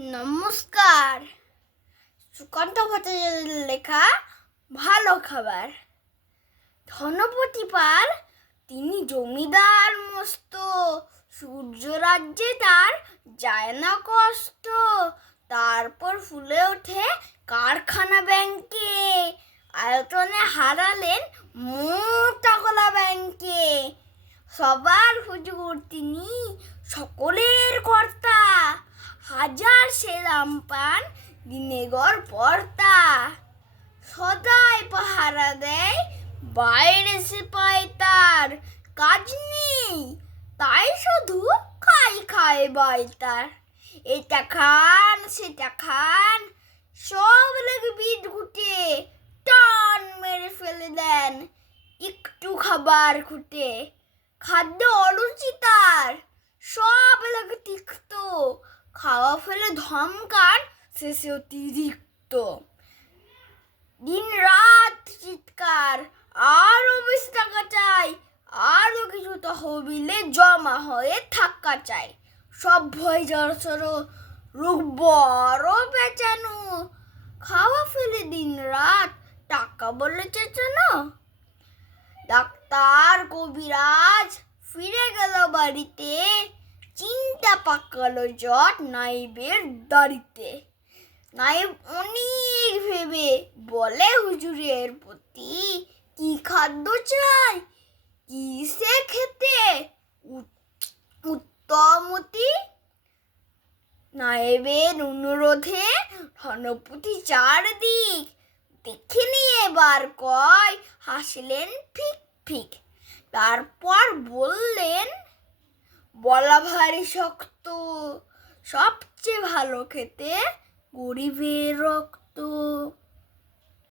নমস্কার। সুকান্ত ভট্টাচার্যের লেখা ভালো খাবার। ধনপতি পাল, তিনি জমিদার মস্ত। সূর্য রাজ্যে তার যায় না কষ্ট। তারপর ফুলে ওঠে কারখানা ব্যাংকে। আয়তনে হারালেন মোটা কলা ব্যাংকে। সবার হুজুর তিনি সকলের কর্তা। সেরাম পান দিনে গড় পর্তা সদাই পাহারা দেয়, বাইরে সে পায় তার কাজ নেই। তাই শুধু খাই খায় তার। এটা খান, সেটা খান, সব লেগে বিট গুটে টান মেরে ফেলে দেন। একটু খাবার খুঁটে, খাদ্য অরুচি তার। খাওয়া ফেলে ধমকার শেষে অতিরিক্ত দিন রাত চিৎকার, আরও বেশি টাকা চাই আরও কিছু তহবিলে জমা হয়ে থাকা চাই। সব ভয় জড়সড় রোগ বড় বেচানো খাওয়া ফেলে দিন রাত টাকা বলে চেঁচানো। ডাক্তার কবিরাজ ফিরে গেল বাড়িতে। চিন্তা পাকালো জট নাইবের দাড়িতে। নাইব অনেক ভেবে বলে, হুজুরের প্রতি কি খাদ্য চাই? কি সে খেতে উত- উত্তমতি? নায়েবের অনুরোধে ধনপতি চারদিক দেখে নিয়ে এবার কয়, হাসলেন ফিক ফিক। তারপর বললেন বলা ভারী শক্ত। সবচেয়ে ভালো খেতে গরিবের রক্ত।